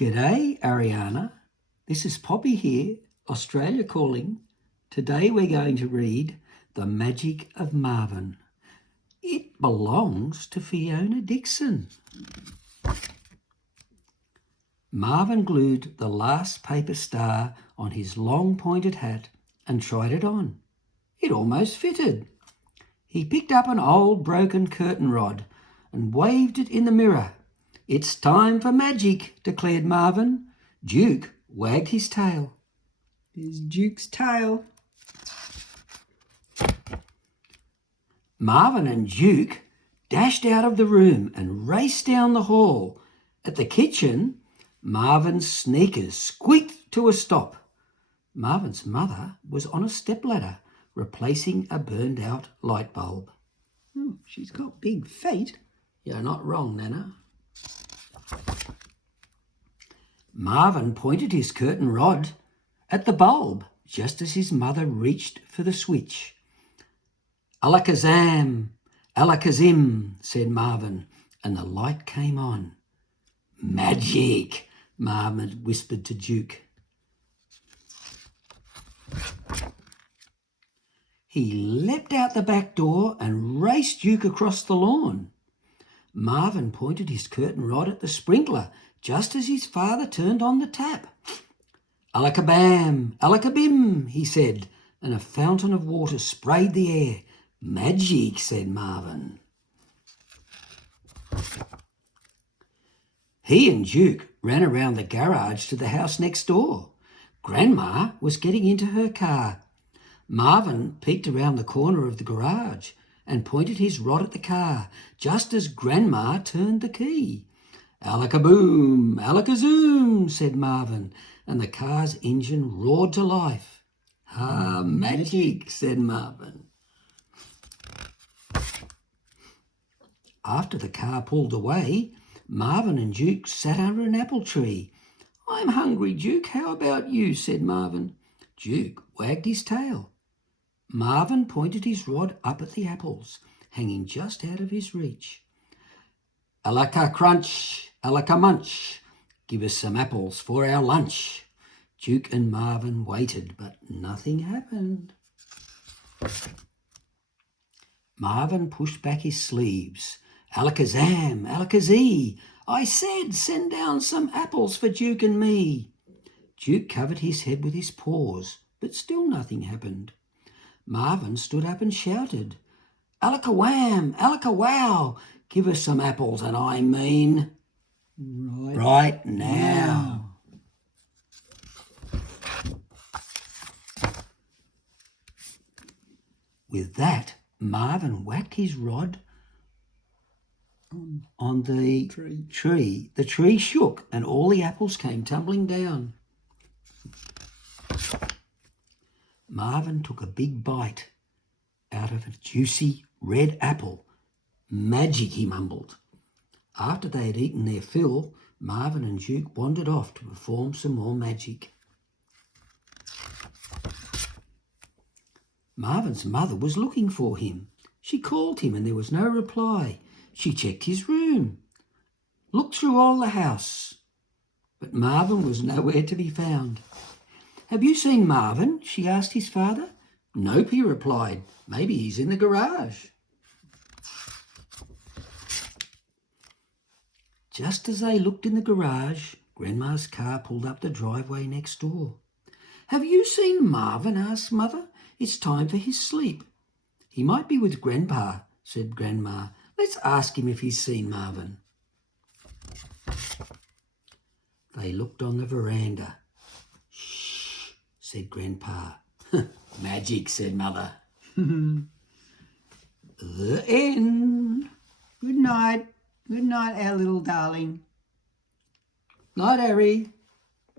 G'day, Ariana. This is Poppy here, Australia calling. Today we're going to read The Magic of Marvin. It belongs to Fiona Dixon. Marvin glued the last paper star on his long pointed hat and tried it on. It almost fitted. He picked up an old broken curtain rod and waved it in the mirror. "It's time for magic," declared Marvin. Duke wagged his tail. Here's Duke's tail. Marvin and Duke dashed out of the room and raced down the hall. At the kitchen, Marvin's sneakers squeaked to a stop. Marvin's mother was on a stepladder, replacing a burned-out light bulb. Oh, she's got big feet. You're not wrong, Nana. Marvin pointed his curtain rod at the bulb just as his mother reached for the switch. "Alakazam, alakazim," said Marvin, and the light came on. "Magic," Marvin whispered to Duke. He leapt out the back door and raced Duke across the lawn. Marvin pointed his curtain rod at the sprinkler just as his father turned on the tap. "Alakabam, alakabim," he said, and a fountain of water sprayed the air. "Magic," said Marvin. He and Duke ran around the garage to the house next door. Grandma was getting into her car. Marvin peeked around the corner of the garage and pointed his rod at the car just as Grandma turned the key. "Alakaboom, alakazoom," said Marvin, and the car's engine roared to life. "Ah, magic," said Marvin. After the car pulled away, Marvin and Duke sat under an apple tree. "I'm hungry, Duke. How about you?" said Marvin. Duke wagged his tail. Marvin pointed his rod up at the apples, hanging just out of his reach. "Alaka crunch, alaka munch, give us some apples for our lunch." Duke and Marvin waited, but nothing happened. Marvin pushed back his sleeves. "Alakazam, alakazee, I said send down some apples for Duke and me." Duke covered his head with his paws, but still nothing happened. Marvin stood up and shouted, "Alakawam, alakawow, give us some apples, and I mean right now." With that, Marvin whacked his rod on the tree. The tree shook and all the apples came tumbling down. Marvin took a big bite out of a juicy red apple. "Magic," he mumbled. After they had eaten their fill, Marvin and Duke wandered off to perform some more magic. Marvin's mother was looking for him. She called him and there was no reply. She checked his room, looked through all the house, but Marvin was nowhere to be found. "Have you seen Marvin?" she asked his father. "Nope," he replied. "Maybe he's in the garage." Just as they looked in the garage, Grandma's car pulled up the driveway next door. "Have you seen Marvin?" asked Mother. "It's time for his sleep." "He might be with Grandpa," said Grandma. "Let's ask him if he's seen Marvin." They looked on the veranda. "Shh," said Grandpa. "Magic," said Mother. The end. Good night. Good night, our little darling. Night, Harry.